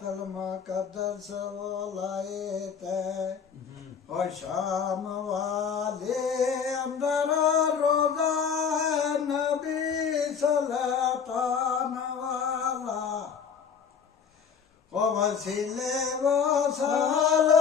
कलमा का दर्श वो लाए थे और शाम वाले अंदर रोजा है नबी सलातान वाला ओ वसीले वो साल